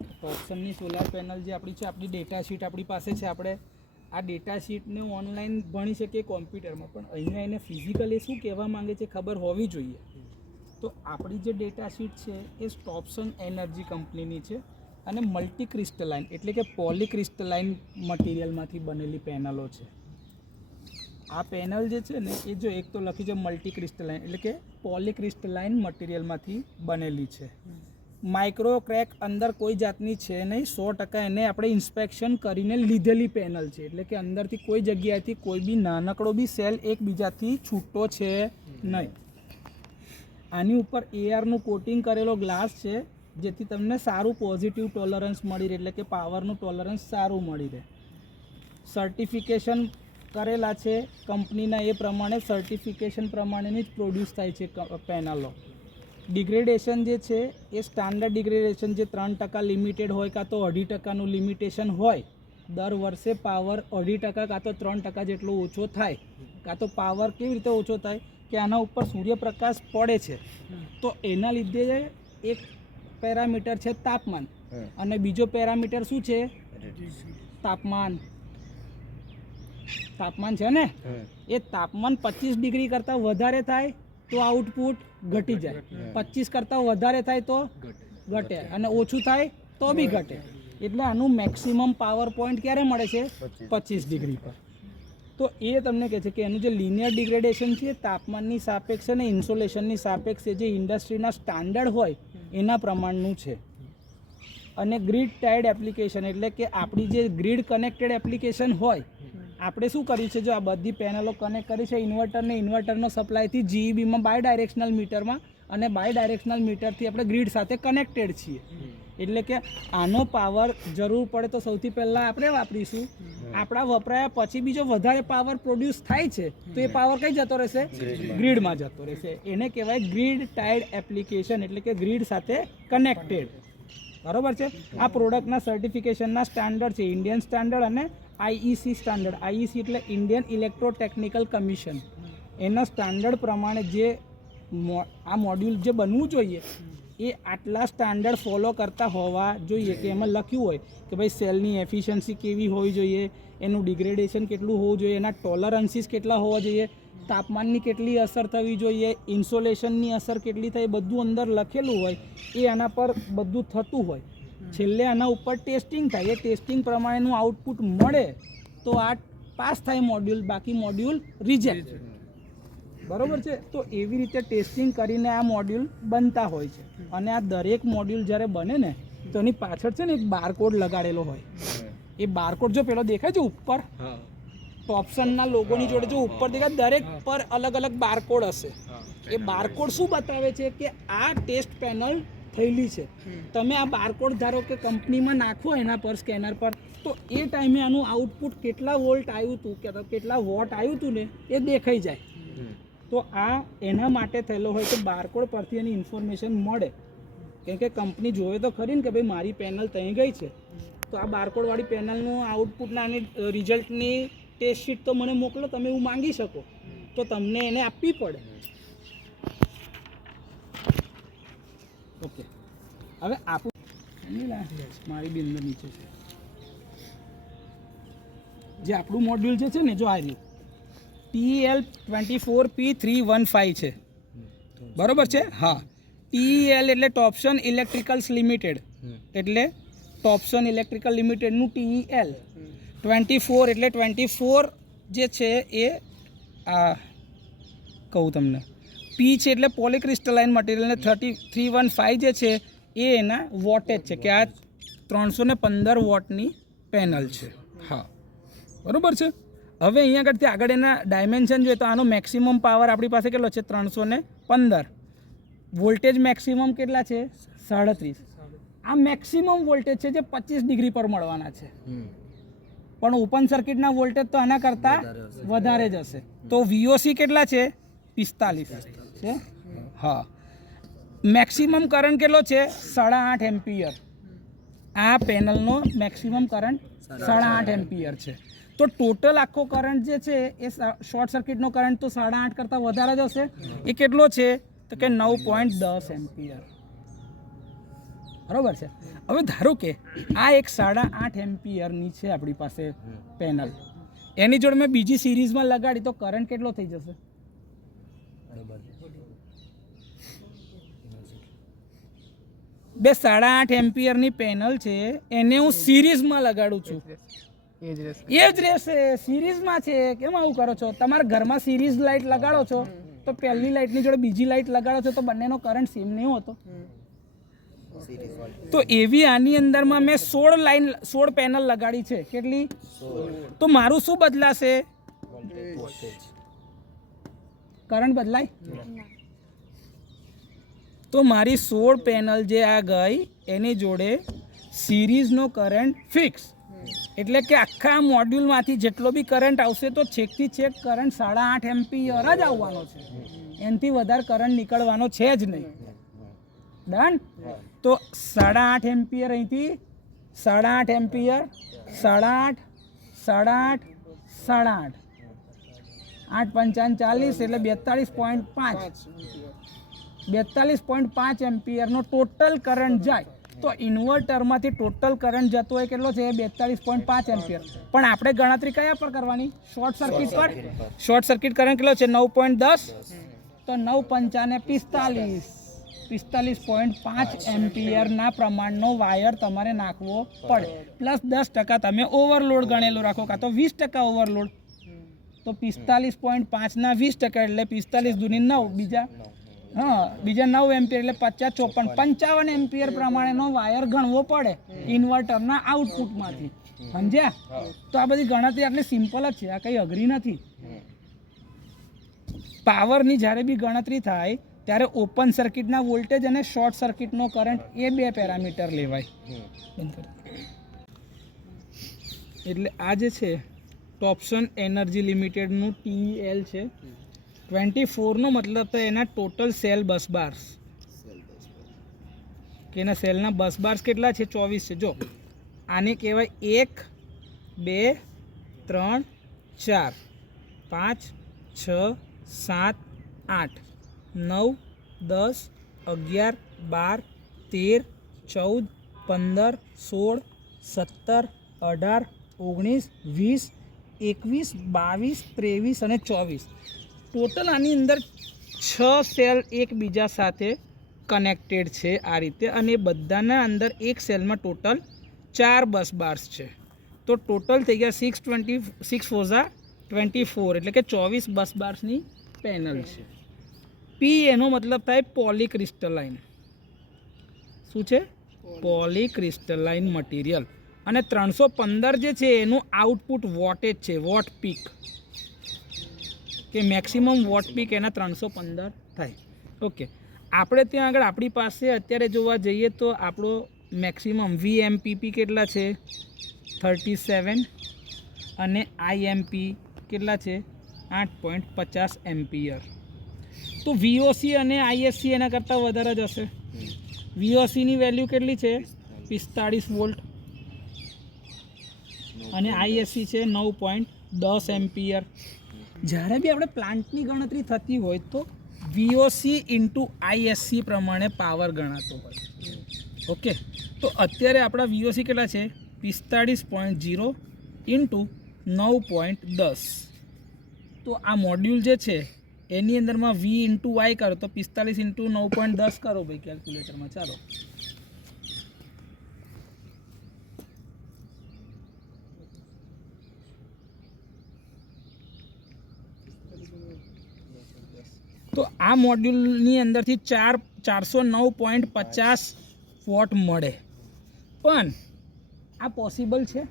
ટોપ્સનની solar panel જે આપણી છે, આપણી ડેટા શીટ આપણી પાસે છે. આપણે આ ડેટા શીટને ઓનલાઈન ભણી શકીએ કોમ્પ્યુટરમાં, પણ અહીંયા એને ફિઝિકલી શું કહેવા માંગે છે ખબર હોવી જોઈએ. તો આપણી જે ડેટા શીટ છે એ ટોપ્સન એનર્જી કંપનીની છે અને મલ્ટી ક્રિસ્ટલાઇન એટલે કે પોલીક્રિસ્ટલાઇન મટીરિયલમાંથી બનેલી પેનલો છે. આ પેનલ જે છે ને એ જો એક તો લખી છે મલ્ટી ક્રિસ્ટલાઇન એટલે કે પોલીક્રિસ્ટલાઇન મટીરિયલમાંથી બનેલી છે. માઇક્રો ક્રેક અંદર કોઈ જાતની છે નહીં, 100% એને આપણે ઇન્સ્પેક્શન કરીને લીધેલી પેનલ છે. એટલે કે અંદરથી કોઈ જગ્યાએથી કોઈ બી નાનકડો બી સેલ એકબીજાથી છૂટો છે નહીં. આની ઉપર એઆરનું કોટિંગ કરેલો ગ્લાસ છે, જેથી તમને સારું પોઝિટિવ ટોલરન્સ મળી રહે, એટલે કે પાવરનું ટોલરન્સ સારું મળી રહે. સર્ટિફિકેશન કરેલા છે કંપનીના, એ પ્રમાણે સર્ટિફિકેશન પ્રમાણેની જ પ્રોડ્યુસ થાય છે પેનલો. ડિગ્રેડેશન જે છે એ સ્ટાન્ડર્ડ ડિગ્રેડેશન જે 3% લિમિટેડ હોય કાં તો 2.5%નું લિમિટેશન હોય. દર વર્ષે પાવર 2.5% કાં તો 3% જેટલો ઓછો થાય. કાં તો પાવર કેવી રીતે ઓછો થાય કે આના ઉપર સૂર્યપ્રકાશ પડે છે, તો એના લીધે એક પેરામીટર છે તાપમાન અને બીજો પેરામીટર શું છે તાપમાન છે ને. એ તાપમાન 25 ડિગ્રી કરતાં વધારે થાય તો આઉટપુટ ઘટી જાય, 25 કરતાં વધારે થાય તો ઘટે અને ઓછું થાય તો બી ઘટે. એટલે આનું મેક્સિમમ પાવર પોઈન્ટ ક્યારે મળે છે 25 ડિગ્રી પર. તો એ તમને કહે છે કે એનું જે લિનિયર ડિગ્રેડેશન છે તાપમાનની સાપેક્ષે અને ઇન્સોલેશનની સાપેક્ષે જે ઇન્ડસ્ટ્રીના સ્ટાન્ડર્ડ હોય એના પ્રમાણનું છે. અને ગ્રીડ ટાઈડ એપ્લિકેશન એટલે કે આપણી જે ગ્રીડ કનેક્ટેડ એપ્લિકેશન હોય, આપણે શું કર્યું છે જો આ બધી પેનલો કનેક્ટ કરી છે ઇન્વર્ટરનો સપ્લાયથી જીઈબીમાં બાય ડાયરેક્શનલ મીટરમાં, અને બાય ડાયરેક્શનલ મીટરથી આપણે ગ્રીડ સાથે કનેક્ટેડ છીએ. એટલે કે આનો પાવર જરૂર પડે તો સૌથી પહેલાં આપણે વાપરીશું. આપણા વપરાયા પછી બીજો વધારે પાવર પ્રોડ્યુસ થાય છે તો એ પાવર કઈ જતો રહેશે ગ્રીડમાં જતો રહેશે. એને કહેવાય ગ્રીડ ટાઈડ એપ્લિકેશન એટલે કે ગ્રીડ સાથે કનેક્ટેડ. બરાબર છે. આ પ્રોડક્ટના સર્ટિફિકેશનના સ્ટાન્ડર્ડ છે ઇન્ડિયન સ્ટાન્ડર્ડ અને આઈઈસી સ્ટાન્ડર્ડ. આઈઈસી એટલે ઇન્ડિયન ઇલેક્ટ્રોટેકનિકલ કમિશન. એના સ્ટાન્ડર્ડ પ્રમાણે જે આ મોડ્યુલ જે બનવું જોઈએ એ આટલા સ્ટાન્ડર્ડ ફોલો કરતા હોવા જોઈએ. કે એમાં લખ્યું હોય કે ભાઈ સેલની એફિશિયન્સી કેવી હોવી જોઈએ, એનું ડિગ્રેડેશન કેટલું હોવું જોઈએ, એના ટોલરન્સીસ કેટલા હોવા જોઈએ, તાપમાનની કેટલી અસર થવી જોઈએ, ઇન્સોલેશનની અસર કેટલી થાય, બધું અંદર લખેલું હોય. એ આના પર બધું થતું હોય. છેલ્લે આના ઉપર ટેસ્ટિંગ થાય. એ ટેસ્ટિંગ પ્રમાણેનું આઉટપુટ મળે તો આ પાસ થાય મોડ્યુલ, બાકી મોડ્યુલ રિજેક્ટ. બરાબર છે. તો એવી રીતે ટેસ્ટિંગ કરીને આ મોડ્યુલ બનતા હોય છે. અને આ દરેક મોડ્યુલ જ્યારે બને ને તો એની પાછળ છે ને એક બારકોડ લગાડેલો હોય. એ બારકોડ જો પેલો દેખાય છે ઉપર ટોપ્સનના લોગોની જોડે જો ઉપર દેખાય, દરેક પર અલગ અલગ બારકોડ હશે. એ બારકોડ શું બતાવે છે કે આ ટેસ્ટ પેનલ થયેલી છે. તમે આ બારકોડ ધારો કે કંપનીમાં નાખો એના પર સ્કેનર પર, તો એ ટાઈમે આનું આઉટપુટ કેટલા વોલ્ટ આવ્યું હતું કે કેટલા વોટ આવ્યું હતું ને એ દેખાઈ જાય. તો આ એના માટે થયેલો હોય કે બારકોડ પરથી એની ઇન્ફોર્મેશન મળે. કેમ કે કંપની જોવે તો ખરી ને કે ભાઈ મારી પેનલ ત્યાં ગઈ છે, તો આ બારકોડવાળી પેનલનું આઉટપુટના આની રિઝલ્ટની ટેસ્ટ શીટ તો મને મોકલો, તમે એવું માંગી શકો તો તમને એને આપવી પડે. ઓકે, હવે આપણું મારી બી અંદર નીચે છે જે આપણું મોડ્યુલ જે છે ને જો આ રહ્યું TEL24P315 છે. બરોબર છે. હા, TEL એટલે ટોપ્સન ઇલેક્ટ્રિકલ્સ લિમિટેડ, એટલે ટોપ્સન ઇલેક્ટ્રિકલ લિમિટેડનું TEL. 24 એટલે 24 જે છે એ આ કહું તમને P છે એટલે પોલીક્રિસ્ટલાઇન મટીરિયલ, ને 315 જે છે એ એના વોટેજ છે કે આ 315 વોટની પેનલ છે. હા, બરાબર છે. હવે અહીંયા આગળથી આગળ એના ડાયમેન્શન જોઈએ તો આનો મેક્સિમમ પાવર આપણી પાસે કેટલો છે 315. વોલ્ટેજ મેક્સિમમ કેટલા છે 37. આ મેક્સિમમ વોલ્ટેજ છે જે 25 ડિગ્રી પર મળવાના છે. પણ ઓપન સર્કિટના વોલ્ટેજ તો આના કરતાં વધારે જ હશે. તો VOC કેટલા છે 45 છે. હા, મેક્સિમમ કરંટ કેટલો છે 8.5 એમ્પિયર. આ પેનલનો મેક્સિમમ કરંટ 8.5 એમ્પિયર છે. તો ટોટલ આખો કરંટ જે છે એ શોર્ટ સર્કિટનો કરંટ તો 8.5 કરતાં વધારે જ હશે. એ કેટલો છે તો કે 9.10 એમ્પિયર. બરાબર છે. હવે ધારો કે આ એક 8.5 એમ્પિયરની છે આપણી પાસે પેનલ, એની જોડે મેં બીજી સિરીઝમાં લગાડી તો કરંટ કેટલો થઈ જશે? બે 8.5 એમ્પિયરની પેનલ છે એને હું સિરીઝમાં લગાડું છું, એ જ રહેશે. સિરીઝમાં છે. કેમ આવું કરો છો? તમારા ઘરમાં સિરીઝ લાઇટ લગાડો છો તો પહેલી લાઇટની જોડે બીજી લાઇટ લગાડો છો તો બંનેનો કરંટ સેમ નહીં હોતો. તો એવી આની અંદરમાં મેં 16 પેનલ લગાડી છે. કેટલી? તો મારું શું બદલાશે? કરંટ બદલાય? તો મારી 16 પેનલ જે આ ગઈ એની જોડે સિરીઝનો કરંટ ફિક્સ, એટલે કે આખા મોડ્યુલમાંથી જેટલો બી કરંટ આવશે તો છેકથી છેક કરંટ 8.5 એમ્પિયર જ આવવાનો છે, એનાથી વધારે કરંટ નીકળવાનો છે જ નહીં. ડન? તો 8.5 એમ્પિયર અહીંથી 8.5 એમ્પિયર 8.5 8.5 8.5 8 પંચાન 40 એટલે 42.5 એમ્પિયરનો ટોટલ કરંટ જાય. તો ઇન્વર્ટરમાંથી ટોટલ કરંટ જતો હોય કેટલો છે? 42.5 એમ્પિયર. પણ આપણે ગણતરી કયા પર કરવાની? શોર્ટ સર્કિટ પર. શોર્ટ સર્કિટ કરંટ કેટલો છે? 9.10. તો 9 પંચાને 45.5 એમ્પિયરના પ્રમાણનો વાયર તમારે નાખવો પડે. પ્લસ 10% તમે ઓવરલોડ ગણેલો રાખો, કાં તો 20% ઓવરલોડ. તો 45.5 ના 20% એટલે 45 દુની 9, બીજા 9 એમ્પિયર એટલે 50 54 એમ્પિયર પ્રમાણેનો વાયર ગણવો પડે ઇન્વર્ટરના આઉટપુટમાંથી. સમજ્યા? તો આ બધી ગણતરી આટલી સિમ્પલ જ છે, આ કંઈ અઘરી નથી. પાવરની જ્યારે બી ગણતરી થાય ત્યારે ઓપન સર્કિટના વોલ્ટેજ અને શોર્ટ સર્કિટનો કરંટ એ 2 પેરામીટર લેવાય. એટલે આ જે છે ટોપસન એનર્જી લિમિટેડનું TEL છે. 24 નો મતલબ થાય એના ટોટલ સેલ બસ બાર્સ, કે એના સેલના બસ બાર્સ કેટલા છે? 24 છે. જો આને કહેવાય 1 2 3 4 5 6 7 8 9 10 11 12 13 14 15 16 17 18 19 20 21 22 23 અને 24. ટોટલ આની અંદર 6 સેલ એકબીજા સાથે કનેક્ટેડ છે આ રીતે, અને બધાના અંદર એક સેલમાં ટોટલ 4 બસ બાર્સ છે. તો ટોટલ થઈ ગયા 6 4 24, એટલે કે 24 બસ બાર્સની પેનલ છે. પી એનો મતલબ થાય પોલીક્રિસ્ટલાઇન. શું છે? Polycrystalline material. અને 315 જે છે એનું આઉટપુટ વોટેજ છે, વોટ પીક, કે મેક્સિમમ વોટ પીક એના 315 થાય. ઓકે, આપણે ત્યાં આગળ આપણી પાસે અત્યારે જોવા જઈએ તો આપણો મેક્સિમમ VMPP કેટલા છે? 37, અને IMP કેટલા છે? 8.50 એમ્પિયર. તો VOC અને ISC એના કરતાં વધારે જ હશે. VOCની વેલ્યુ કેટલી છે? 45 વોલ્ટ, અને ISC છે 9.10 એમ્પિયર. જ્યારે બી આપણે પ્લાન્ટની ગણતરી થતી હોય તો VOC ઇન્ટુ ISC પ્રમાણે પાવર ગણાતો હોય. ઓકે, તો અત્યારે આપણા VOC કેટલા છે? 45.0 ઇન્ટુ 9.10. તો આ મોડ્યુલ જે છે એની અંદરમાં V ઇન્ટુ Y કરો તો 45 ઇન્ટુ 9.10 કરો ભાઈ કેલ્ક્યુલેટરમાં. ચાલો, તો આ મોડ્યુલની અંદરથી 409.50 વોટ મળે. પણ આ પોસિબલ છે?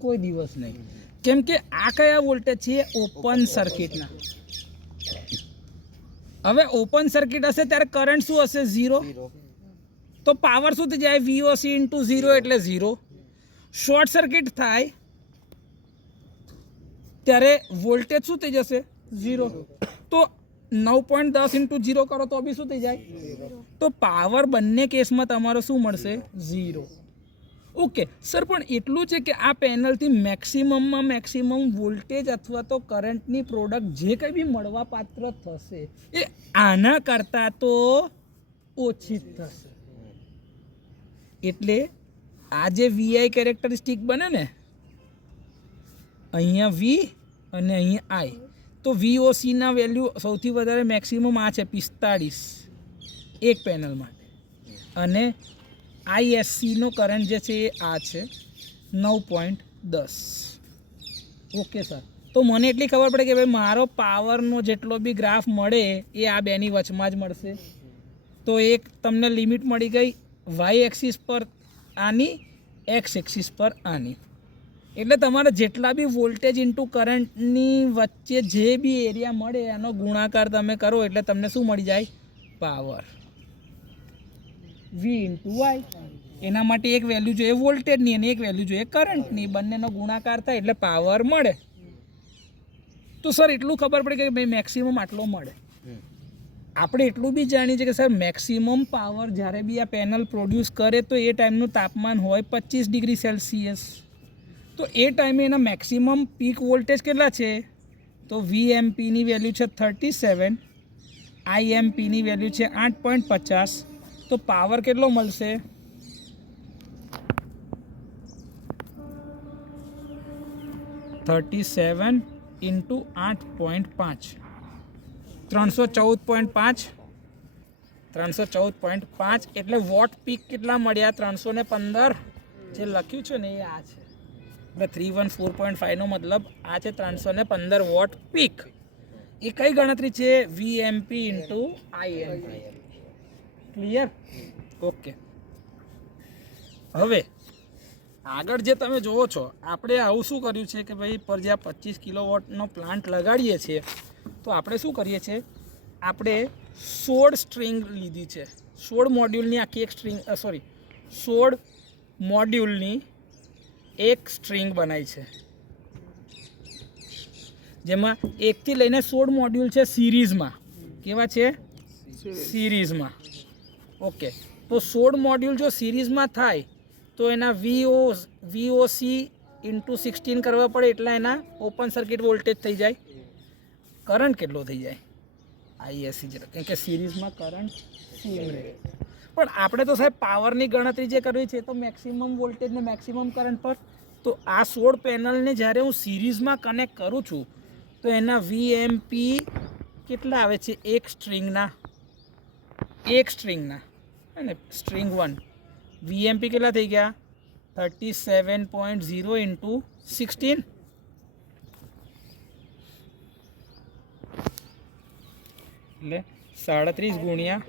કોઈ દિવસ નહીં. કેમ કે આ કયા વોલ્ટેજ છે? ઓપન સર્કિટના. હવે ઓપન સર્કિટ હશે ત્યારે કરંટ શું હશે? 0. તો પાવર શું થઈ જાય? VOC ઇન્ટુ 0 એટલે 0. શોર્ટ સર્કિટ થાય ત્યારે વોલ્ટેજ શું થઈ જશે? 0. તો 9.10 ઇન્ટુ 0 કરો તો બી શું થઈ જાય? તો પાવર બંને કેસમાં તમારો શું મળશે? 0. ઓકે સર, પણ એટલું છે કે આ પેનલથી મેક્સિમમમાં મેક્સિમમ વોલ્ટેજ અથવા તો કરંટની પ્રોડક્ટ જે કંઈ બી મળવા પાત્ર થશે એ આના કરતાં તો ઓછી જ થશે. એટલે આ જે વીઆઈ કેરેક્ટરિસ્ટિક બને ને, અહીંયા વી અને અહીંયા આઈ, તો વીઓસીના વેલ્યુ સૌથી વધારે મેક્સિમમ આ છે 45 એક પેનલ માટે, અને આઈએસસીનો કરંટ જે છે એ આ છે 9.10. ઓકે સર, તો મને એટલી ખબર પડે કે ભાઈ મારો પાવરનો જેટલો બી ગ્રાફ મળે એ આ બેની વચમાં જ મળશે. તો એક તમને લિમિટ મળી ગઈ વાય એક્સિસ પર આની, એક્સ એક્સિસ પર આની. એટલે તમારે જેટલા બી વોલ્ટેજ ઇન્ટુ કરંટની વચ્ચે જે બી એરિયા મળે એનો ગુણાકાર તમે કરો એટલે તમને શું મળી જાય? પાવર. વી ઇન્ટુ વાય. એના માટે એક વેલ્યુ જોઈએ વોલ્ટેજની અને એક વેલ્યુ જોઈએ કરંટની, બંનેનો ગુણાકાર થાય એટલે પાવર મળે. તો સર એટલું ખબર પડે કે ભાઈ મેક્સિમમ આટલો મળે. આપણે એટલું બી જાણીએ છીએ કે સર મેક્સિમમ પાવર જ્યારે બી આ પેનલ પ્રોડ્યુસ કરે તો એ ટાઈમનું તાપમાન હોય 25 ડિગ્રી સેલ્સિયસ. તો એ ટાઈમે એના મેક્સિમમ પીક વોલ્ટેજ કેટલા છે? તો વીએમપીની વેલ્યુ છે 37, આઈએમપીની વેલ્યુ છે 8.50. તો પાવર કેટલો મળશે? 37 ઇન્ટુ 8.5, 314.5. 314.5 એટલે વોટ પીક કેટલા મળ્યા? 315. જે લખ્યું છે ને એ આ છે, એટલે 314.5 નો મતલબ આ છે 315 વોટ પીક. એ કઈ ગણતરી છે? VMP into IMP. Clear? Okay. હવે આગળ જે તમે જોવો છો, આપણે આવું શું કર્યું છે કે ભાઈ પર જે 25 કિલોવોટનો પ્લાન્ટ લગાડીએ છીએ તો આપણે શું કરીએ છીએ, આપણે 16 સ્ટ્રિંગ લીધી છે. 16 મોડ્યુલની આખી એક સ્ટ્રિંગ, 16 મોડ્યુલની એક સ્ટ્રિંગ બનાવી છે, જેમાં 1 થી લઈને 16 મોડ્યુલ છે સિરીઝમાં. કેવા છે? સિરીઝમાં. ઓકે, તો 16 મોડ્યુલ જો સિરીઝમાં થાય તો એના વીઓસી ઇન્ટુ 16 કરવા પડે એટલે એના ઓપન સર્કિટ વોલ્ટેજ થઈ જાય. કરંટ કેટલો થઈ જાય? આઈએસસી જેટલો, કેમ કે સિરીઝમાં કરંટ સેમ રહે. પણ આપણે તો સાહેબ પાવરની ગણતરી જે કરવી છે તો મેક્સિમમ વોલ્ટેજ ને મેક્સિમમ કરંટ પર. તો આ 16 પેનલને જ્યારે હું સિરીઝમાં કનેક્ટ કરું છું તો એના વીએમપી કેટલા આવે છે? એક સ્ટ્રિંગના અને સ્ટ્રિંગ 1 વીએમપી કેટલા થઈ ગયા? 37.0 ઇન્ટુ 16. એટલે 37 ગુણ્યા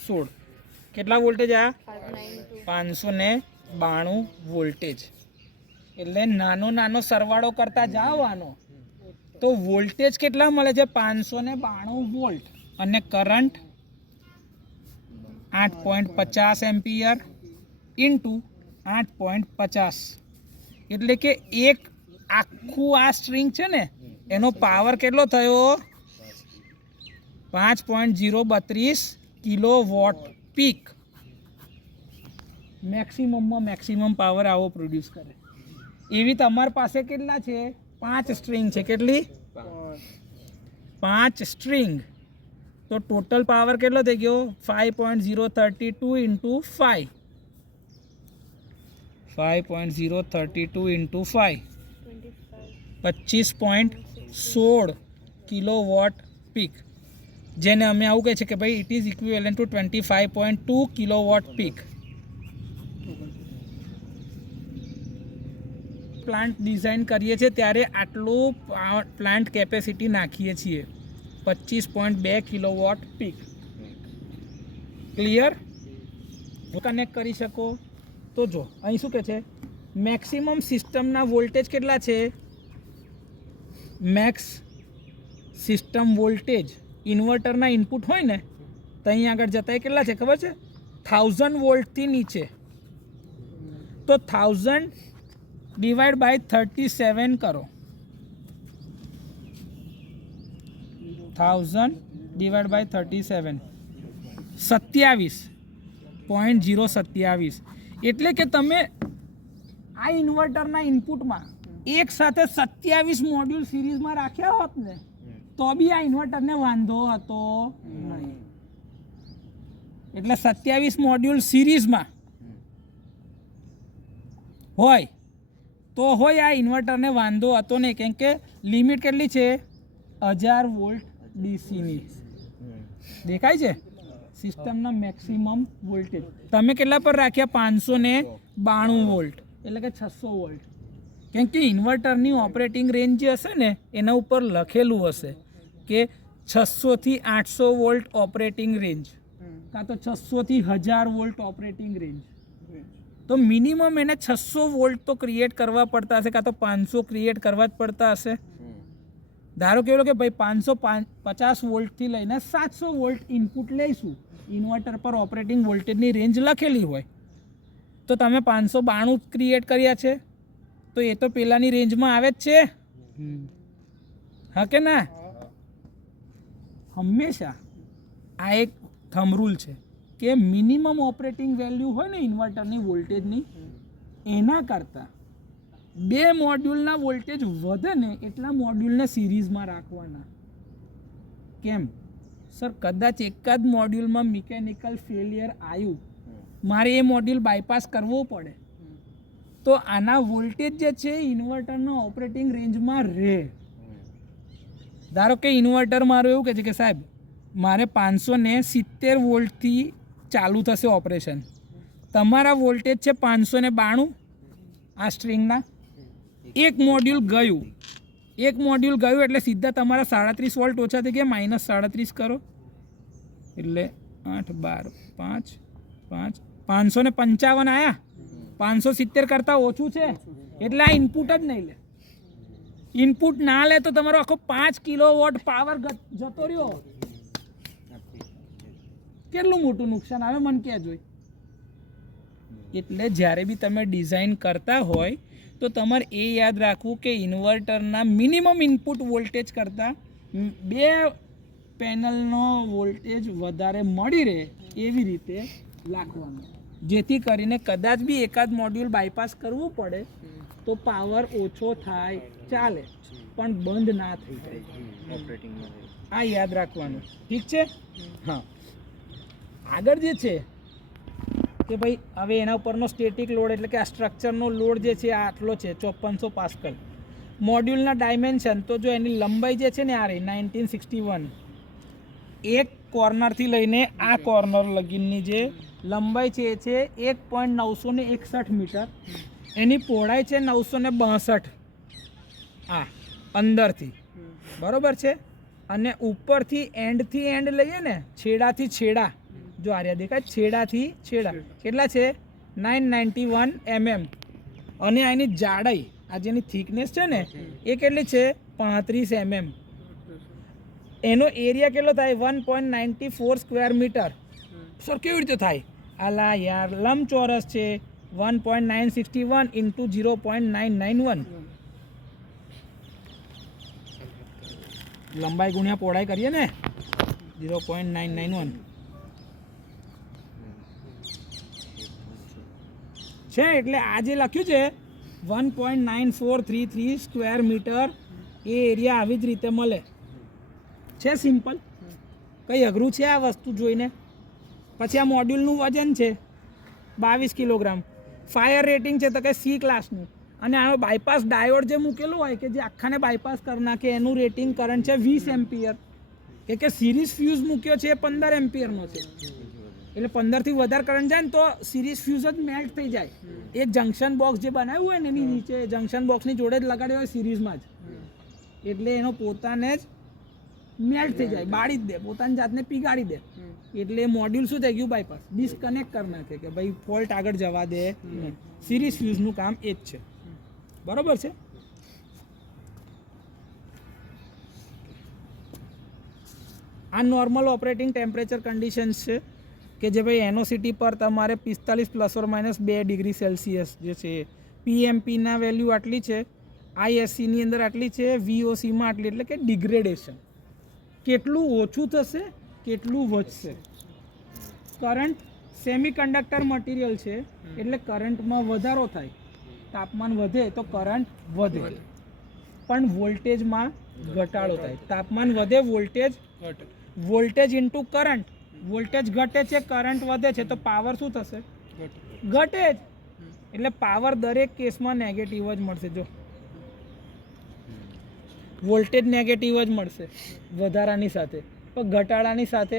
16 કેટલા વોલ્ટેજ આ? 592 વોલ્ટેજ. એટલે નાનો સરવાળો કરતા જાઓ આનો તો વોલ્ટેજ કેટલા મળે છે? 592 વોલ્ટ. અને કરંટ 8.50 એમ્પિયર ઇન્ટુ 8.50. એટલે કે એક આખું આ સ્ટ્રિંગ છે ને એનો પાવર કેટલો થયો? 5.032 કિલોવોટ પીક. મેક્સિમમમાં મેક્સિમમ પાવર આવો પ્રોડ્યુસ કરે. એવી તમારી પાસે કેટલા છે? 5 સ્ટ્રિંગ છે. કેટલી? 5 સ્ટ્રિંગ. તો ટોટલ પાવર કેટલો થઈ ગયો? 5.032 ઇન્ટુ 5. 5.032 into 5 25.16 kilowatt peak. જેને અમે આવું કહે છે કે ભાઈ it is equivalent two 25.2 kilowatt peak. Plant design કરીએ છીએ ત્યારે આટલું પ્લાન્ટ કેપેસિટી નાખીએ છીએ, 25.2 કિલોવોટ પીક. ક્લિયર? કનેક્ટ કરી શકો. તો જો અહીં શું કહે છે? મેક્સિમમ સિસ્ટમના વોલ્ટેજ કેટલા છે? મેક્સ સિસ્ટમ વોલ્ટેજ ઇન્વર્ટરના ઇનપુટ હોય ને તો અહીં આગળ જતા કેટલા છે ખબર છે? 1000 વોલ્ટથી નીચે. તો 1000 ડિવાઈડ બાય 37 કરો. 1000 ડિવાઈડ બાય 37 27.027. એટલે કે તમે આ ઇન્વર્ટરના ઇનપુટમાં એક સાથે 27 મોડ્યુલ સિરીઝમાં રાખ્યા હોત ને તો બી આ ઇન્વર્ટરને વાંધો હતો નહીં. એટલે 27 મોડ્યુલ સિરીઝમાં હોય તો હોય આ ઇન્વર્ટરને વાંધો હતો નહીં, કેમ કે લિમિટ કેટલી છે 1000 વોલ્ટ ડીસીની દેખાય છે સિસ્ટમના મેક્સિમમ વોલ્ટેજ. તમે કેટલા પર રાખ્યા 592 વોલ્ટ એટલે કે 600 વોલ્ટ, કેમ કે ઇન્વર્ટરની ઓપરેટિંગ રેન્જ જે હશે ને એના ઉપર લખેલું હશે કે 600 થી 800 વોલ્ટ ઓપરેટિંગ રેન્જ, કાં તો 600 થી 1000 વોલ્ટ ઓપરેટિંગ રેન્જ. તો મિનિમમ એને 600 વોલ્ટ તો ક્રિએટ કરવા પડતા હશે, કાં તો 500 ક્રિએટ કરવા જ પડતા હશે. ધારો કે કે ભાઈ 550 વોલ્ટથી લઈને 700 વોલ્ટ ઇનપુટ લઈશું, ઇન્વર્ટર પર ઓપરેટિંગ વોલ્ટેજની રેન્જ લખેલી હોય તો તમે 592 ક્રિએટ કર્યા છે તો એ તો પેલાની રેન્જમાં આવે જ છે, હા કે ના? હંમેશા આ એક થંબ રૂલ છે કે મિનિમમ ઓપરેટિંગ વેલ્યુ હોય ને ઇન્વર્ટરની વોલ્ટેજની એના કરતાં 2 મોડ્યુલના વોલ્ટેજ વધે ને એટલા મોડ્યુલને સિરીઝમાં રાખવાના. કેમ સર? કદાચ એકાદ મોડ્યુલમાં મિકેનિકલ ફેલિયર આવ્યું, મારે એ મોડ્યુલ બાયપાસ કરવો પડે તો આના વોલ્ટેજ જે છે ઇન્વર્ટરના ઓપરેટિંગ રેન્જમાં રહે. ધારો કે ઇન્વર્ટર મારું એવું કહે છે કે સાહેબ મારે 570 વોલ્ટથી ચાલુ થશે ઓપરેશન, તમારા વોલ્ટેજ છે 592 આ સ્ટ્રિંગના. એક મોડ્યુલ ગયું એટલે સીધા તમારા 37 વોલ્ટ ઓછા થઈ ગયા, -37 કરો એટલે 8 12 5 5 555 આયા. 570 કરતાં ઓછું છે એટલે આ ઇનપુટ જ નહીં લે. ઇનપુટ ના લે તો તમારો આખો 5 કિલોવોટ પાવર જતો રહ્યો. કેટલું મોટું નુકસાન આવે મને કહેજો. એટલે જ્યારે બી તમે ડિઝાઇન કરતા હોય તો તમારે એ યાદ રાખવું કે ઇન્વર્ટરના મિનિમમ ઇનપુટ વોલ્ટેજ કરતાં 2 પેનલનો વોલ્ટેજ વધારે મળી રહે એવી રીતે રાખવાનું, જેથી કરીને કદાચ બી એકાદ મોડ્યુલ બાયપાસ કરવું પડે તો પાવર ઓછો થાય ચાલે પણ બંધ ના થઈ જાય ઓપરેટિંગમાં. આ યાદ રાખવાનું, ઠીક છે? હા, આગળ જે છે કે ભાઈ હવે એના ઉપરનો સ્ટેટિક લોડ એટલે કે આ સ્ટ્રક્ચરનો લોડ જે છે આ આટલો છે 5400 પાસ્કલ. મોડ્યુલના ડાયમેન્શન તો જો એની લંબાઈ જે છે ને આ રહી 1961, એક કોર્નરથી લઈને આ કોર્નર લગીનની જે લંબાઈ છે એ છે 1.961 મીટર, એની પહોળાઈ છે 962 આ અંદરથી, બરાબર છે? અને ઉપરથી એન્ડ લઈએ ને છેડાથી છેડા, જો આર્યા દેખાય છેડાથી છેડા કેટલા છે 991 mm, અને આની જાડાઈ આ જેની થિકનેસ છે ને એ કેટલી છે 35 mm. એનો એરિયા કેટલો થાય 1.94 સ્ક્વેર મીટર. સર કેવી રીતે થાય? આલા યાર લંબચોરસ છે 1.961 ઇન્ટુ 0.991, લંબાઈ ગુણ્યા પહોળાઈ કરીએ ને 0.991 છે, એટલે આ જે લખ્યું છે 1.9433 સ્ક્વેર મીટર એ એરિયા આવી જ રીતે મળે છે. સિમ્પલ, કંઈ અઘરું છે આ વસ્તુ જોઈને? પછી આ મોડ્યુલનું વજન છે 22 કિલોગ્રામ, ફાયર રેટિંગ છે તો કે C ક્લાસનું, અને આનો બાયપાસ ડાયોડ જે મૂકેલું હોય કે જે આખાને બાયપાસ કરી નાખે એનું રેટિંગ કરંટ છે 20 એમ્પિયર, કે સિરીઝ ફ્યુઝ મૂક્યો છે 15 એમ્પિયરનો છે, એટલે 15થી વધારે કરંટ જાય ને તો સિરીઝ ફ્યુઝ જ મેલ્ટ થઈ જાય. એ જંક્શન બોક્સ જે બનાવ્યું હોય ને એની નીચે જંક્શન બોક્સની જોડે જ લગાડ્યો હોય સિરીઝમાં જ, એટલે એનો પોતાને જ મેલ્ટ થઈ જાય, બાળી જ દે, પોતાની જાતને પીગાડી દે. એટલે મોડ્યુલ શું થઈ ગયું બાયપાસ, ડિસ્કનેક્ટ કરી નાખે કે ભાઈ ફોલ્ટ આગળ જવા દે નહીં. સિરીઝ ફ્યુઝનું કામ એ જ છે, બરાબર છે? આ નોર્મલ ઓપરેટિંગ ટેમ્પરેચર કન્ડિશન્સ છે કે જે ભાઈ એનઓસીટી પર તમારે 45 ± 2 ડિગ્રી સેલ્સિયસ જે છે, પીએમપીના વેલ્યુ આટલી છે, આઈએસસીની અંદર આટલી છે, વીઓસીમાં આટલી, એટલે કે ડિગ્રેડેશન કેટલું ઓછું થશે કેટલું વધશે. કરંટ સેમિકન્ડક્ટર મટીરિયલ છે એટલે કરંટમાં વધારો થાય, તાપમાન વધે તો કરંટ વધે, પણ વોલ્ટેજમાં ઘટાડો થાય. તાપમાન વધે વોલ્ટેજ ઇન્ટુ કરંટ, વોલ્ટેજ ઘટે છે કરંટ વધે છે તો પાવર શું થશે? ઘટે જ. એટલે પાવર દરેક કેસમાં નેગેટિવ જ મળશે. જો વોલ્ટેજ નેગેટિવ જ મળશે વધારાની સાથે, પણ ઘટાડાની સાથે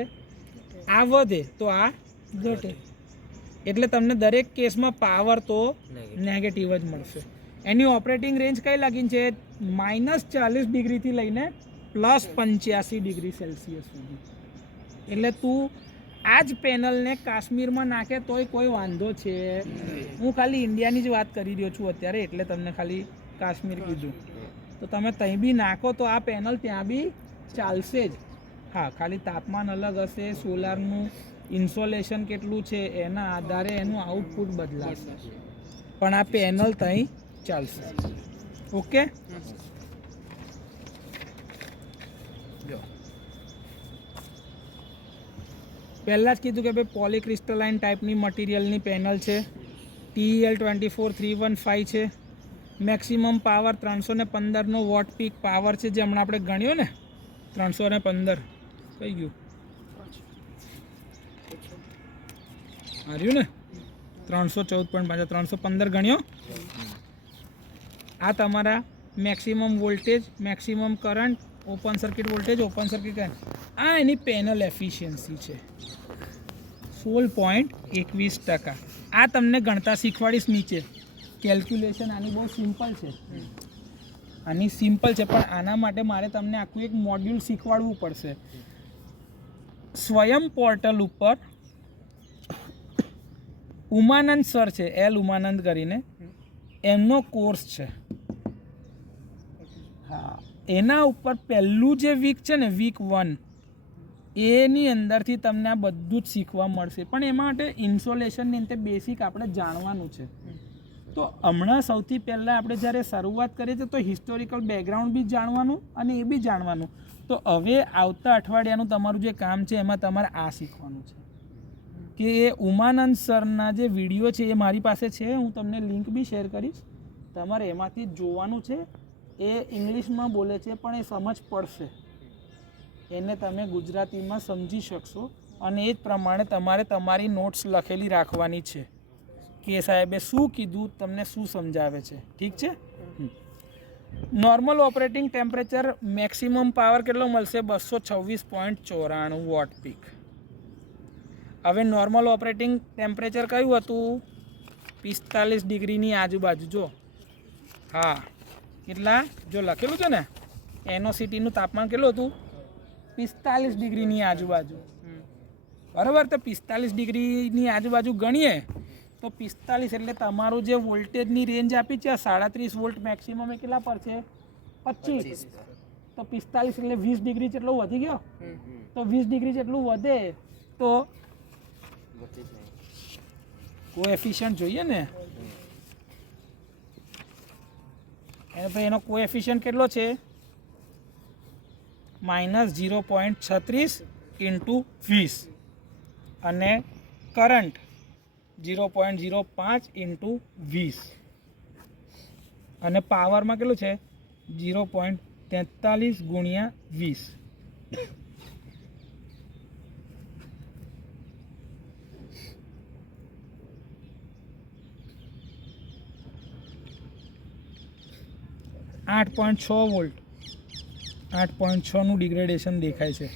આ વધે તો આ ઘટે. એટલે તમને દરેક કેસમાં પાવર તો નેગેટિવ જ મળશે. એની ઓપરેટિંગ રેન્જ કઈ લાગીને છે? -40 ડિગ્રીથી લઈને +85 ડિગ્રી સેલ્સિયસ સુધી. એટલે તું આ જ પેનલને કાશ્મીરમાં નાખે તોય કોઈ વાંધો છે. હું ખાલી ઇન્ડિયાની જ વાત કરી રહ્યો છું અત્યારે, એટલે તમને ખાલી કાશ્મીર કીધું. તો તમે ત્યાં બી નાખો તો આ પેનલ ત્યાં બી ચાલશે જ. હા, ખાલી તાપમાન અલગ હશે, સોલારનું ઇન્સોલેશન કેટલું છે એના આધારે એનું આઉટપુટ બદલાશે, પણ આ પેનલ ત્યાં ચાલશે. ઓકે, પહેલાં જ કીધું કે ભાઈ પોલીક્રિસ્ટલાઇન ટાઈપની મટીરિયલની પેનલ છે. TEL24315 છે. મેક્સિમમ પાવર 315નો વોટ પીક પાવર છે, જે હમણાં આપણે ગણ્યો ને 315 કઈ ગયું હાર્યું ને 314.5 315 ગણ્યો. આ તમારા maximum voltage, maximum current, open circuit voltage, open circuit current, આ એની પેનલ એફિશિયન્સી છે 16.21%. આ તમને ગણતા શીખવાડીશ નીચે. કેલ્ક્યુલેશન આની બહુ સિમ્પલ છે, આની સિમ્પલ છે, પણ આના માટે મારે તમને આખું એક મોડ્યુલ શીખવાડવું પડશે. સ્વયં પોર્ટલ ઉપર ઉમાનંદ સર છે, એલ ઉમાનંદ કરીને, એમનો કોર્સ છે. હા, એના ઉપર પહેલું જે વીક છે ને, વીક 1, એની અંદરથી તમને આ બધું જ શીખવા મળશે. પણ એમાં માટે ઇન્સોલેશનની અંતે બેસિક આપણે જાણવાનું છે. તો હમણાં સૌથી પહેલાં આપણે જ્યારે શરૂઆત કરીએ છીએ તો હિસ્ટોરિકલ બેકગ્રાઉન્ડ બી જાણવાનું અને એ બી જાણવાનું. તો હવે આવતા અઠવાડિયાનું તમારું જે કામ છે એમાં તમારે આ શીખવાનું છે કે એ ઉમાનંદ સરના જે વિડીયો છે એ મારી પાસે છે, હું તમને લિંક બી શેર કરીશ. તમારે એમાંથી જ જોવાનું છે. એ ઇંગ્લિશમાં બોલે છે પણ એ સમજ પડશે, એને તમે ગુજરાતીમાં સમજી શકશો, અને એ જ પ્રમાણે તમારે તમારી નોટ્સ લખેલી રાખવાની છે કે સાહેબે શું કીધું, તમને શું સમજાવે છે. ઠીક છે. Normal operating temperature maximum power કેટલો મળશે? 226.94 વોટ પીક. હવે નોર્મલ ઓપરેટિંગ ટેમ્પરેચર કયું હતું? 45 ડિગ્રીની આજુબાજુ. જો હા, કેટલા? જો લખેલું છે ને, એનઓસીટીનું તાપમાન કેટલું હતું? 45 ડિગ્રીની આજુબાજુ. બરાબર. તો 45 ડિગ્રીની આજુબાજુ ગણીએ તો 45 એટલે તમારું જે વોલ્ટેજની રેન્જ આપી છે 37 વોલ્ટ મેક્સિમમ, એ કેટલા પર છે? 25. તો 45 એટલે 20 ડિગ્રી જેટલો વધી ગયો. તો 20 ડિગ્રી જેટલું વધે તો કોએફિશિયન્ટ જોઈએ ને, એનો કોએફિશિયન્ટ કેટલો છે? -0.36 × 20, અને કરંટ 0.05 × 20, અને પાવરમાં કેટલું છે? 0.43 × 20. .6 વોલ્ટ, 8.6નું ડિગ્રેડેશન દેખાય છે,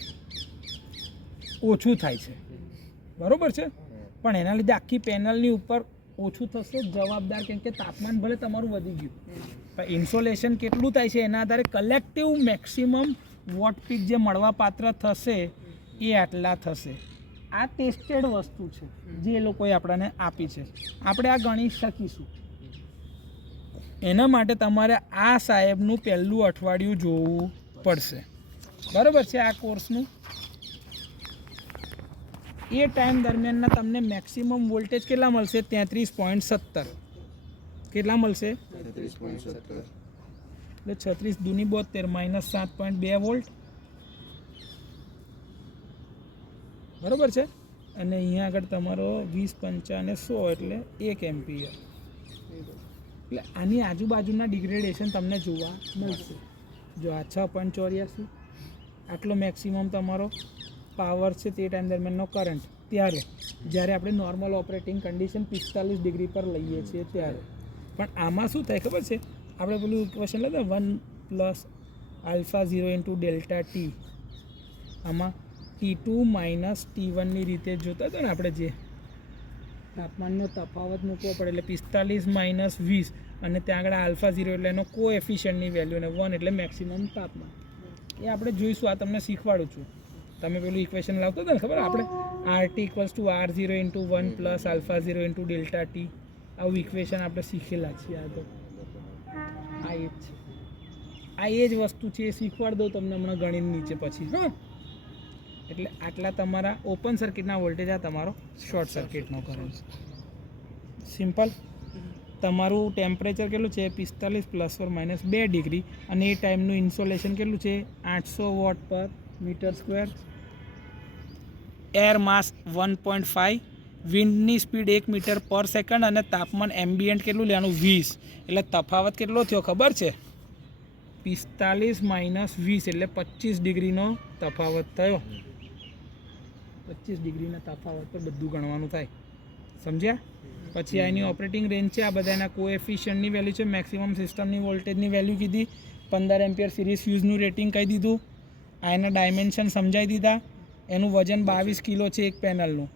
ઓછું થાય છે. બરાબર છે. પણ એના લીધે આખી પેનલની ઉપર ઓછું થશે જવાબદાર, કેમ કે તાપમાન ભલે તમારું વધી ગયું, પણ ઇન્સોલેશન કેટલું થાય છે એના આધારે કલેક્ટિવ મેક્સિમમ વોટ પીક જે મળવા પાત્ર થશે એ આટલા થશે. આ ટેસ્ટેડ વસ્તુ છે જે એ લોકોએ આપણને આપી છે, આપણે આ ગણી શકીશું. એના માટે તમારે આ સાહેબનું પહેલું અઠવાડિયું જોવું પડશે. બરાબર છે. આ કોર્સનું એ ટાઈમ દરમિયાનના તમને મેક્સિમમ વોલ્ટેજ કેટલા મળશે? 33.17. કેટલા મળશે? 33.17. એટલે 36 દૂની 72 -7.2 વોલ્ટ. બરાબર છે. અને અહીંયા આગળ તમારો 20 × 5 = 100 એટલે 1 એમ્પિયર. એટલે આની આજુબાજુના ડિગ્રેડેશન તમને જોવા મળશે. જો આ 6.84, આટલો મેક્સિમમ તમારો પાવર છે તે ટાઈમ દરમિયાનનો કરંટ ત્યારે, જ્યારે આપણે નોર્મલ ઓપરેટિંગ કન્ડિશન 45 ડિગ્રી પર લઈએ છીએ ત્યારે. પણ આમાં શું થાય ખબર છે, આપણે પેલું ઇક્વેશન લેતા 1 plus alpha 0 into delta T, આમાં T2 માઇનસ T1 ની રીતે જોતા હતા ને આપણે, જે તાપમાનનો તફાવત મૂકવો પડે એટલે 45 માઇનસ 20 અને ત્યાં આગળ આલ્ફા 0 એટલે એનો કોએફિશિયન્ટની વેલ્યુ અને 1 એટલે મેક્સિમમ તાપમાન. એ આપણે જોઈશું, આ તમને શીખવાડું છું. તમે પેલું ઇક્વેશન લાવતો હતા ને ખબર, આપણે RT equals to R0 into 1 plus alpha 0 into delta T, આવું ઇક્વેશન આપણે શીખેલા છીએ. આ તો આ એ જ છે, આ એ જ વસ્તુ છે, એ શીખવાડ દઉં તમને હમણાં ગણિત નીચે પછી. હા, એટલે આટલા તમારા ઓપન સર્કિટના વોલ્ટેજ, આ તમારો શોર્ટ સર્કિટનો કરંટ. સિમ્પલ. તમારું ટેમ્પરેચર કેટલું છે 45 પ્લસ ઓર માઇનસ 2 ડિગ્રી અને એ ટાઈમનું ઇન્સોલેશન કેટલું છે 800 watt per metre square. Air mass 1.5, વિન્ડની સ્પીડ 1 મીટર પર સેકન્ડ અને તાપમાન એમ્બિયન્ટ કેટલું લેવાનું 20. એટલે તફાવત કેટલો થયો ખબર છે, 45 માઇનસ 20 એટલે 25 ડિગ્રીનો તફાવત થયો. 25 ડિગ્રીના તફાવત પર બધું ગણવાનું થાય, સમજ્યા? પછી આ એની ઓપરેટિંગ રેન્જ છે, આ બધા એના કોએફિશિયન્ટની વેલ્યુ છે, મેક્સિમમ સિસ્ટમની વોલ્ટેજની વેલ્યુ કીધી, 15 એમ્પિયર સિરીઝ ફ્યુઝનું રેટિંગ કહી દીધું, આ એના ડાયમેન્શન સમજાવી દીધા, એનું વજન 22 કિલો છે એક પેનલનું.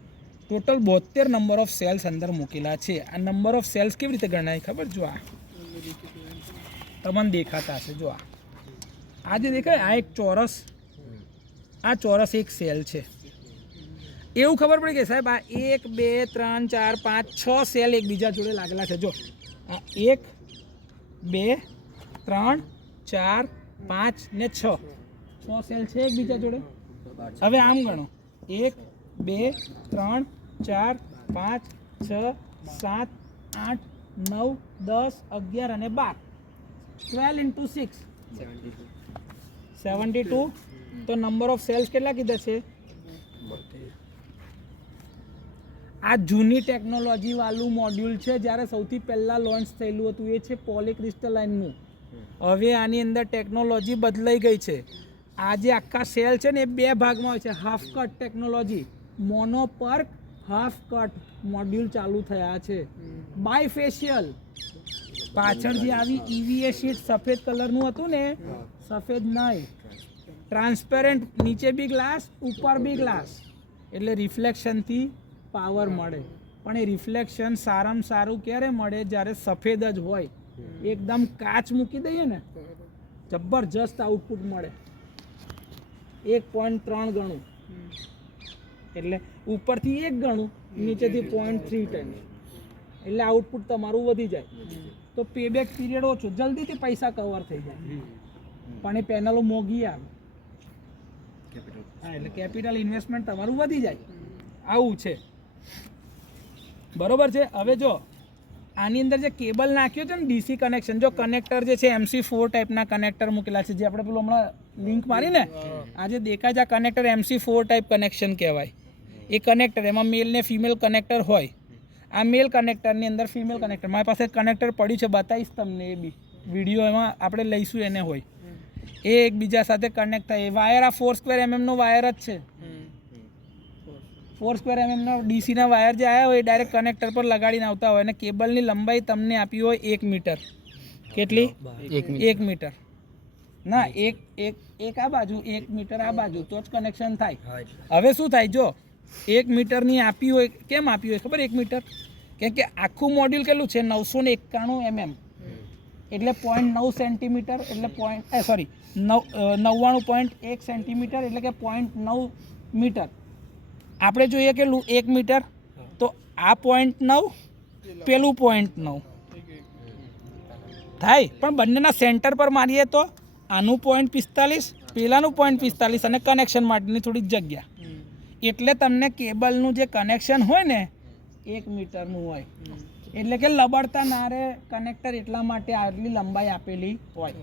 ટોટલ 72 નંબર ઓફ સેલ્સ અંદર મૂકેલા છે. આ નંબર ઓફ સેલ્સ કેવી રીતે ગણાય ખબર? જો આ તમને દેખાતા હશે, જો આ જે દેખાય, આ એક ચોરસ, આ ચોરસ એક સેલ છે. એવું ખબર પડી કે સાહેબ આ 1 2 3 4 5 6 સેલ એકબીજા જોડે લાગેલા છે. જો આ 1 2 3 4 5 ને 6 સેલ છે એકબીજા જોડે. હવે આમ ગણો, 1 2 3 4 5 6 7 8 9 10 11 અને 12, 12 ઇન્ટુ 6 72. તો નંબર ઓફ સેલ્સ કેટલા કીધા છે? આ જૂની ટેકનોલોજી વાળું મોડ્યુલ છે, જ્યારે સૌથી પહેલાં લોન્ચ થયેલું હતું એ છે પોલીક્રિસ્ટલાઇનનું. હવે આની અંદર ટેકનોલોજી બદલાઈ ગઈ છે. આ જે આખા સેલ છે ને એ 2 ભાગમાં હોય છે. Half cut technology, monoperc half cut module ચાલુ થયા છે. બાયફેશિયલ, પાછળ જે આવી EVA શીટ સફેદ કલરનું હતું ને, સફેદ નહીં, ટ્રાન્સપેરન્ટ, નીચે બી ગ્લાસ ઉપર બી ગ્લાસ, એટલે રિફ્લેક્શનથી પાવર મળે. પણ એ રિફ્લેક્શન સારામાં સારું ક્યારે મળે? જ્યારે સફેદ જ હોય. એકદમ કાચ મૂકી દઈએ ને, જબરજસ્ત આઉટપુટ મળે, 1.3 ગણું, એટલે ઉપરથી 1 ગણું, નીચેથી 0.3 ટાઈમ્સ, એટલે આઉટપુટ તમારું વધી જાય. તો પેબેક પીરિયડ ઓછો, જલ્દીથી પૈસા કવર થઈ જાય. પણ એ પેનલો મોંઘી આવે, હા, એટલે કેપિટલ ઇન્વેસ્ટમેન્ટ તમારું વધી જાય. આવું છે, બરોબર છે. હવે જો આની અંદર જે કેબલ નાખ્યો છે ને DC કનેક્શન, જો કનેક્ટર જે છે MC4 ટાઈપના કનેક્ટર મૂકેલા છે, જે આપણે પેલું હમણાં લિંક મારી ને, આ જે દેખાય છે આ કનેક્ટર MC4 ટાઈપ કનેક્શન કહેવાય. એ કનેક્ટર, એમાં મેલ ને ફિમેલ કનેક્ટર હોય. આ મેલ કનેક્ટરની અંદર ફિમેલ કનેક્ટર, મારી પાસે કનેક્ટર પડ્યું છે, બતાવીશ તમને, એ બી વિડીયો એમાં આપણે લઈશું, એને હોય એ એકબીજા સાથે કનેક્ટ થાય. વાયર આ 4² mm નો વાયર જ છે. 4² mm નો DCના વાયર જે આવ્યા હોય એ ડાયરેક્ટ કનેક્ટર પર લગાડીને આવતા હોય. અને કેબલની લંબાઈ તમને આપી હોય 1 મીટર. કેટલી? 1 મીટર ના, એક આ બાજુ, 1 મીટર આ બાજુ, તો જ કનેક્શન થાય. હવે શું થાય, જો 1 મીટરની આપી હોય, કેમ આપી હોય ખબર? 1 મીટર કેમ કે આખું મોડ્યુલ કેટલું છે 991 mm, એટલે 0.9 સેન્ટીમીટર, એટલે 99.1 સેન્ટીમીટર, એટલે કે 0.9 મીટર. આપણે જોઈએ કેટલું 1 મીટર, તો આ 0.9, પેલું 0.9 થાય. પણ બંનેના સેન્ટર પર મારીએ તો આનું 0.45, પેલાનું 0.45 અને કનેક્શન માટેની થોડીક જગ્યા, એટલે તમને કેબલનું જે કનેક્શન હોય ને 1 મીટરનું હોય. એટલે કે લબડતા ના રહે કનેક્ટર, એટલા માટે આટલી લંબાઈ આપેલી હોય.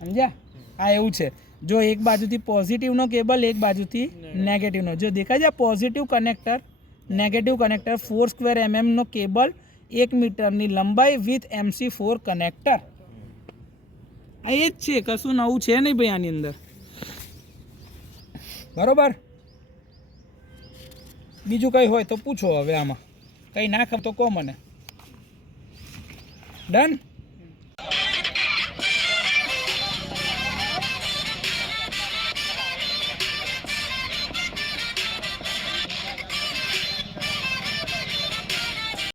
સમજ્યા? આ એવું છે. જો એક બાજુથી પોઝિટિવનો કેબલ, એક બાજુથી નેગેટિવનો, જો દેખાય છે positive connector, negative connector, 4² mm નો કેબલ, 1 મીટરની લંબાઈ વિથ MC4 કનેક્ટર. આ એ જ છે, કશું નવું છે નહીં ભાઈ આની અંદર, બરોબર? બીજું કંઈ હોય તો પૂછો હવે આમાં કંઈ ના ખબર તો કહો મને ડન